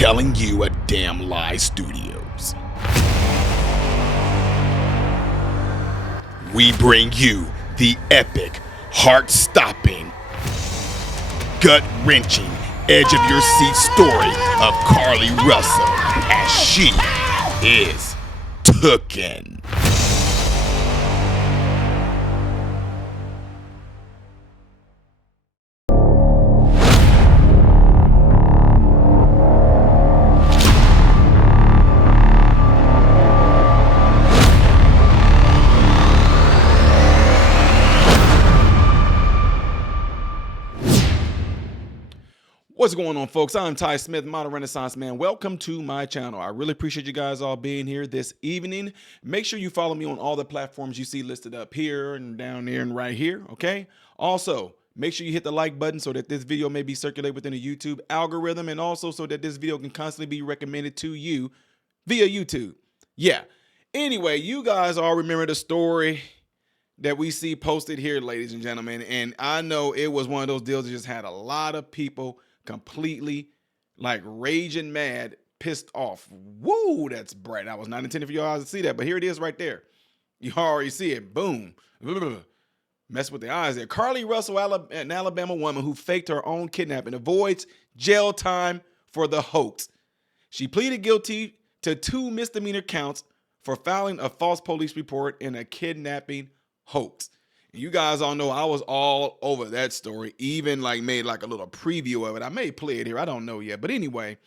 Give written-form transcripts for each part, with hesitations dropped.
Telling You a Damn Lie Studios. We bring you the epic, heart-stopping, gut-wrenching, edge-of-your-seat story of Carlee Russell as she is tooken. What's going on, folks? I'm Ty Smith, Modern Renaissance Man. Welcome to my channel. I really appreciate you guys all being here this evening. Make sure you follow me on all the platforms you see listed up here and down there and right here, okay? Also, make sure you hit the like button so that this video may be circulated within the YouTube algorithm, and also so that this video can constantly be recommended to you via YouTube. Yeah. Anyway, you guys all remember the story that we see posted here, ladies and gentlemen, and I know it was one of those deals that just had a lot of people completely like raging mad, pissed off. Woo, that's bright. I was not intending for y'all to see that, but here it is right there. You already see it. Boom. Mess with the eyes there. Carlee Russell, an Alabama woman who faked her own kidnapping, avoids jail time for the hoax. She pleaded guilty to 2 misdemeanor counts for filing a false police report in a kidnapping hoax. You guys all know I was all over that story, even like made like a little preview of it. I may play it here. I don't know yet. But anyway,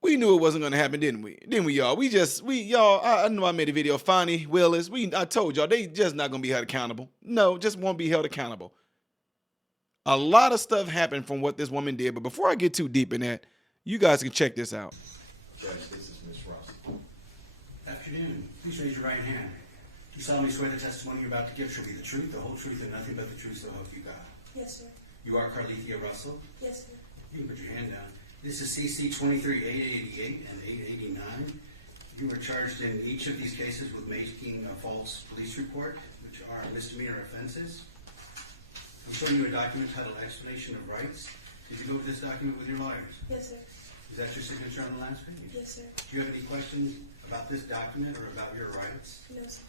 we knew it wasn't going to happen, didn't we? Didn't we, y'all? I know I made a video. Fonnie Willis, I told y'all, they just not going to be held accountable. No, just won't be held accountable. A lot of stuff happened from what this woman did. But before I get too deep in that, you guys can check this out. Judge, this is Ms. Russell. Afternoon. Please raise your right hand. You solemnly swear the testimony you're about to give shall be the truth, the whole truth, and nothing but the truth, so help you God. Yes, sir. You are Carlee Russell? Yes, sir. You can put your hand down. This is CC 23-888 and 889. You were charged in each of these cases with making a false police report, which are misdemeanor offenses. I'm showing you a document titled Explanation of Rights. Did you go over this document with your lawyers? Yes, sir. Is that your signature on the last page? Yes, sir. Do you have any questions about this document or about your rights? No, sir.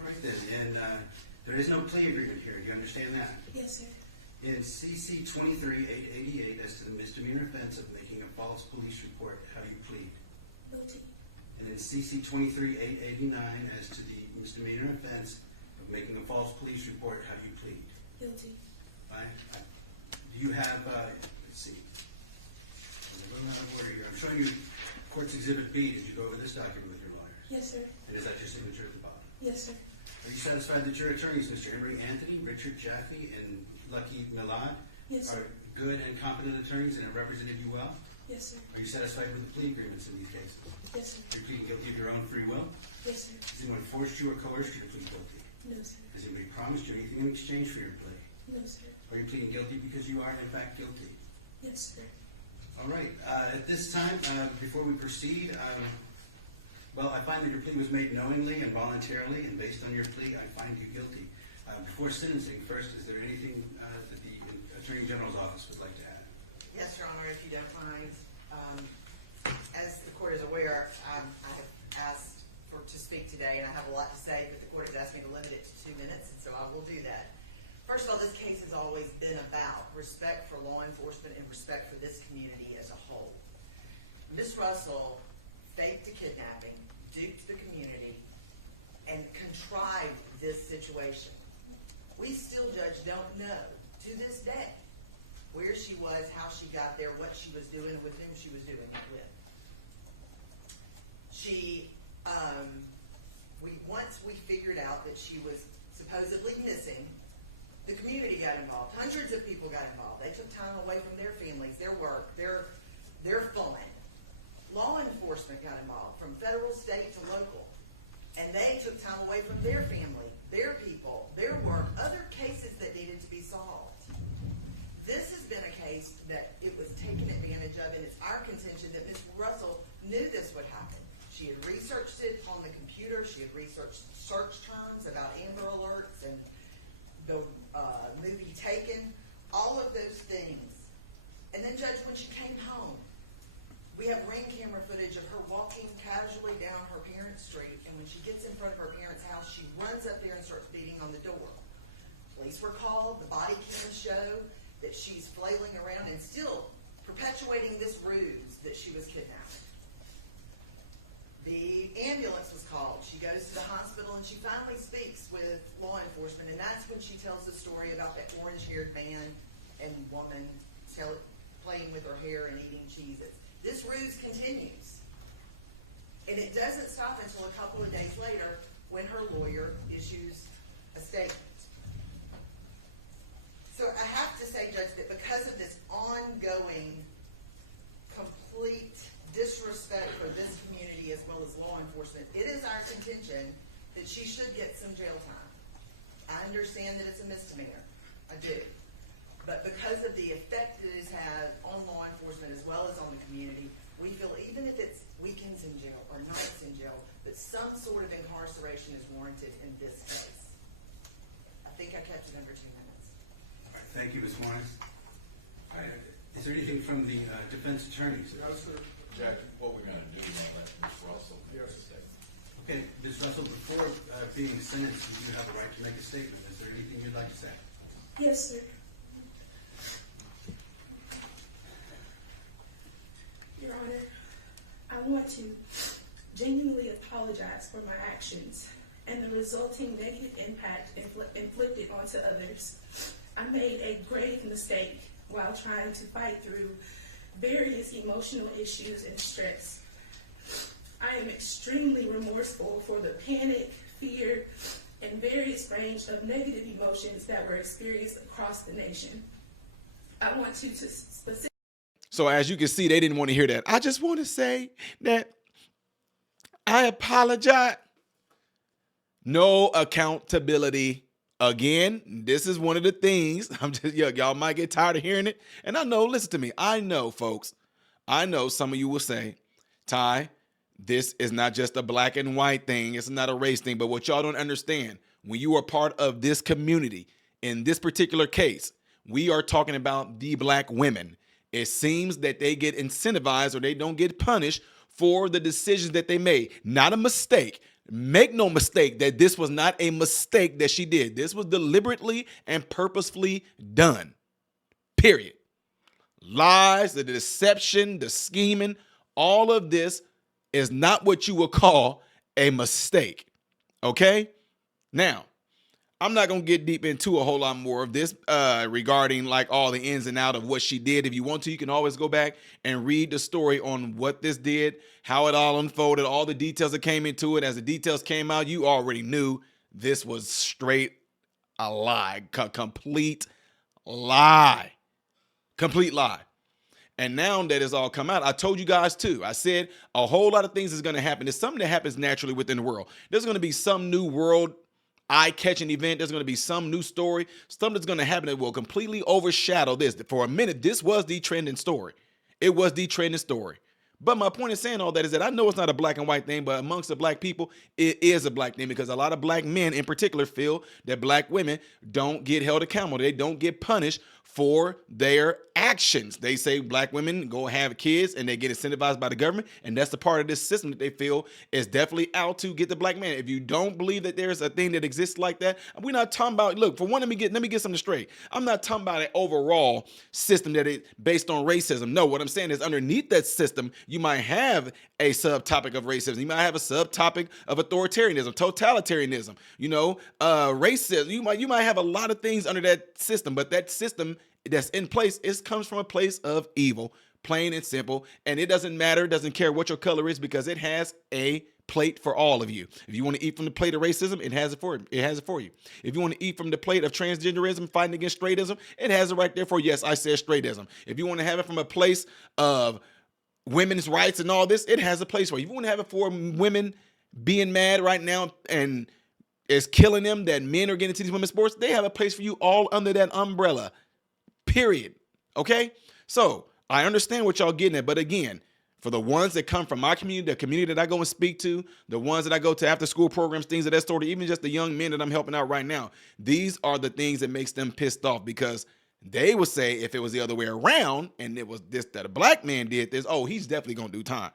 All right then, and there is no plea agreement here. Do you understand that? Yes, sir. In CC 23-888, as to the misdemeanor offense of making a false police report, how do you plead? Guilty. And in CC 23-889, as to the misdemeanor offense of making a false police report, how do you plead? Guilty. All right. Do you have, let's see. I'm showing you Court's Exhibit B. Did you go over this document with your lawyers? Yes, sir. And is that your signature at the bottom? Yes, sir. Are you satisfied that your attorneys, Mr. Emery Anthony, Richard Jaffe, and Lucky Milad, Yes, sir. are good and competent attorneys and have represented you well? Yes, sir. Are you satisfied with the plea agreements in these cases? Yes, sir. Are you pleading guilty of your own free will? Yes, sir. Has anyone forced you or coerced you to plead guilty? No, sir. Has anybody promised you anything in exchange for your plea? No, sir. Are you pleading guilty because you are in fact guilty? Yes, sir. All right. At this time, before we proceed, well, I find that your plea was made knowingly and voluntarily, and based on your plea, I find you guilty. Before sentencing, first, is there anything that the Attorney General's office would like to add? Yes, Your Honor, if you don't mind. As the court is aware, I have asked to speak today, and I have a lot to say, but the court has asked me to limit it to 2 minutes, and so I will do that. First of all, this case has always been about respect for law enforcement and respect for this community as a whole. Ms. Russell faked a kidnapping, duped the community, and contrived this situation. We still, Judge, don't know to this day where she was, how she got there, what she was doing, with whom she was doing it with. Once we figured out that she was supposedly missing, the community got involved. Hundreds of people got involved. They took time away from their families, their work, their fun. Law enforcement got involved, from federal, state to local. And they took time away from their family, their people, their work, other cases that needed to be solved. This has been a case that it was taken advantage of, and it's our contention that Ms. Russell knew this would happen. She had researched it on the computer. She had researched search terms about Amber Alerts and the movie Taken, all of those things. And then, Judge, when she came home, we have ring camera footage of her walking casually down her parents' street, and when she gets in front of her parents' house, she runs up there and starts beating on the door. Police were called. The body cams show that she's flailing around and still perpetuating this ruse that she was kidnapped. The ambulance was called. She goes to the hospital and she finally speaks with law enforcement, and that's when she tells the story about that orange-haired man and woman playing with her hair and eating Cheez-Its. This ruse continues. And it doesn't stop until a couple of days later when her lawyer issues a statement. So I have to say, Judge, that because of this ongoing, complete disrespect for this community as well as law enforcement, it is our contention that she should get some jail time. I understand that it's a misdemeanor. I do. But because of the effect it has had on law enforcement as well as on the community, we feel even if it's weekends in jail or nights in jail, that some sort of incarceration is warranted in this case. I think I kept it under 2 minutes. All right, thank you, Ms. Warnes. All right, is there anything from the defense attorneys? No, sir. Judge, what we're gonna do, we're gonna let Ms. Russell make a statement. Okay, Ms. Russell, before being sentenced, you have a right to make a statement. Is there anything you'd like to say? Yes, sir. Your Honor, I want to genuinely apologize for my actions and the resulting negative impact inflicted onto others. I made a grave mistake while trying to fight through various emotional issues and stress. I am extremely remorseful for the panic, fear, and various range of negative emotions that were experienced across the nation. I want to specifically. So as you can see, they didn't want to hear that. I just want to say that I apologize. No accountability. Again, this is one of the things. Y'all might get tired of hearing it. And I know, listen to me. I know, folks. I know some of you will say, Ty, this is not just a black and white thing. It's not a race thing. But what y'all don't understand, when you are part of this community, in this particular case, we are talking about the black women. It seems that they get incentivized or they don't get punished for the decisions that they made. Not a mistake. Make no mistake that this was not a mistake that she did. This was deliberately and purposefully done. Period. Lies, the deception, the scheming, all of this is not what you would call a mistake. Okay? Now, I'm not going to get deep into a whole lot more of this regarding like all the ins and out of what she did. If you want to, you can always go back and read the story on what this did, how it all unfolded, all the details that came into it. As the details came out, you already knew this was straight a lie, complete lie, complete lie. And now that it's all come out, I told you guys too. I said a whole lot of things is going to happen. There's something that happens naturally within the world. There's going to be some new world eye-catching event. There's going to be some new story, something that's going to happen that will completely overshadow this. For a minute, this was the trending story. It was the trending story. But my point in saying all that is that I know it's not a black and white thing, but amongst the black people, it is a black thing because a lot of black men in particular feel that black women don't get held accountable. They don't get punished for their actions. They say black women go have kids and they get incentivized by the government, and that's the part of this system that they feel is definitely out to get the black man. If you don't believe that there's a thing that exists like that, we're not talking about, look, for one, let me get something straight. I'm not talking about an overall system that is based on racism. No, what I'm saying is underneath that system, you might have a subtopic of racism. You might have a subtopic of authoritarianism, totalitarianism, racism. You might have a lot of things under that system, but that system that's in place, it comes from a place of evil, plain and simple. And it doesn't matter, doesn't care what your color is, because it has a plate for all of you. If you want to eat from the plate of racism, it has it for you. If you want to eat from the plate of transgenderism, fighting against straightism, it has it right there for you. Yes, I said straightism. If you want to have it from a place of women's rights and all this, it has a place for you. If you want to have it for women being mad right now and it's killing them that men are getting into these women's sports, they have a place for you all under that umbrella. Period. Okay? So I understand what y'all getting at, but again, For the ones that come from my community, the community that I go and speak to, the ones that I go to after school programs, things of that sort, even just the young men that I'm helping out right now, these are the things that makes them pissed off, because they would say if it was the other way around and it was this, that a black man did this, oh, he's definitely going to do time.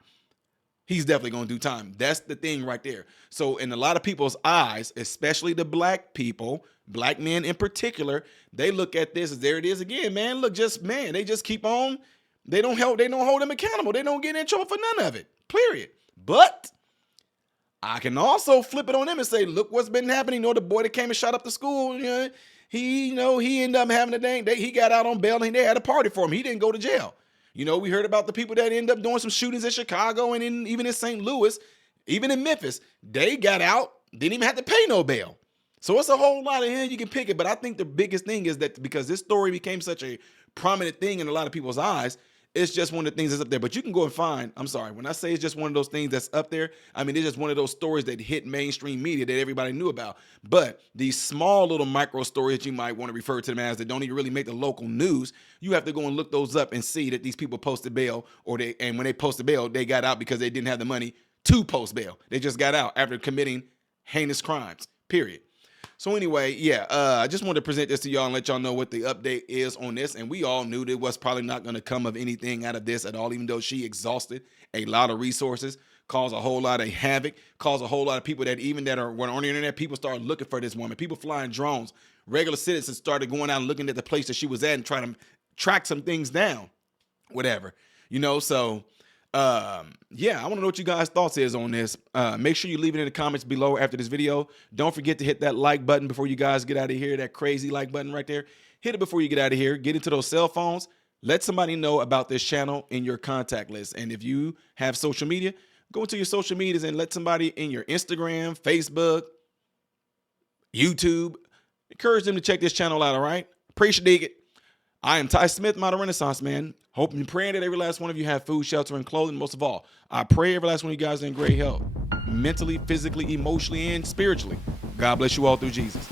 He's definitely going to do time. That's the thing right there. So in a lot of people's eyes, especially the black people, black men in particular, they look at this as there it is again, man. Look, they just keep on. They don't hold them accountable. They don't get in trouble for none of it, period. But I can also flip it on them and say, look what's been happening. The boy that came and shot up the school, he ended up having a dang day. He got out on bail and they had a party for him. He didn't go to jail. We heard about the people that end up doing some shootings in Chicago and even in St. Louis, even in Memphis. They got out, didn't even have to pay no bail. So it's a whole lot of you can pick it. But I think the biggest thing is that because this story became such a prominent thing in a lot of people's eyes, it's just one of the things that's up there. But you can go and find, I'm sorry, when I say it's just one of those things that's up there, I mean, it's just one of those stories that hit mainstream media that everybody knew about. But these small little micro stories that you might want to refer to them as that don't even really make the local news, you have to go and look those up and see that these people posted bail, and when they posted bail, they got out because they didn't have the money to post bail. They just got out after committing heinous crimes, period. So anyway, I just wanted to present this to y'all and let y'all know what the update is on this. And we all knew that was probably not going to come of anything out of this at all, even though she exhausted a lot of resources, caused a whole lot of havoc, caused a whole lot of people that were on the internet, people started looking for this woman, people flying drones, regular citizens started going out and looking at the place that she was at and trying to track some things down, whatever, so... I want to know what you guys' thoughts is on this. Make sure you leave it in the comments below after this video. Don't forget to hit that like button before you guys get out of here. That crazy like button right there. Hit it before you get out of here. Get into those cell phones. Let somebody know about this channel in your contact list. And if you have social media, go into your social medias and let somebody in your Instagram, Facebook, YouTube, encourage them to check this channel out, all right? Appreciate it. I am Ty Smith, Modern Renaissance Man. Hoping and praying that every last one of you have food, shelter, and clothing. Most of all, I pray every last one of you guys are in great health, mentally, physically, emotionally, and spiritually. God bless you all through Jesus.